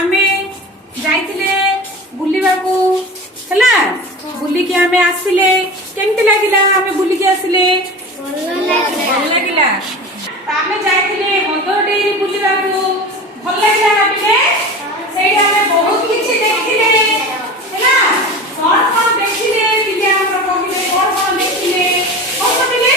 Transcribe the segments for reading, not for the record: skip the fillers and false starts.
आमे जाइतिले बुलिबाकू हला बुलिकी आमे आसिले केमती लागिला आमे बुलिकी आसिले भल लागिला आमे जाइतिले मदर डेरी बुलिबाकू भल लागिला आमे सेही आमे बहुत किछि देखिले हला कोन देखिले पिले हमर कहिले कोन देखिले कोन पिले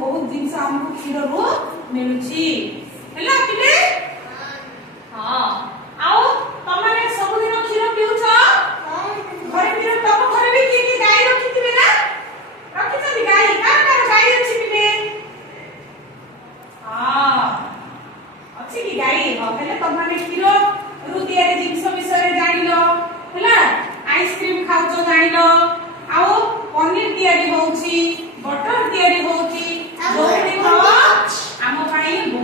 बहुत जिनस हमको क्षीर रु मिलुची हैला पिले हां आओ तमने सब दिन क्षीर पिउछ घरे पिउ तम घरे भी की गाय रखिथिबे ना रखिथबी गाय कार गाय अछि पिले हां अछि की गाय हेले तमने क्षीर रु दियारे जिनस विषय जानिलो हैला आइसक्रीम खाउछो जानिलो आओ पनीर दियारी होउची बटर दियारी होउची आम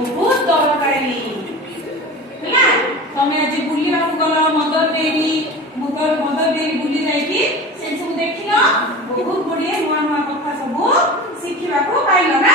बहुत दरकारी है तमें आज बुलवा गल मदर डेरी बुली जाइए सब देख बहुत गुड़िए नुआ नुआ कथा सब शिखा पाइल ना।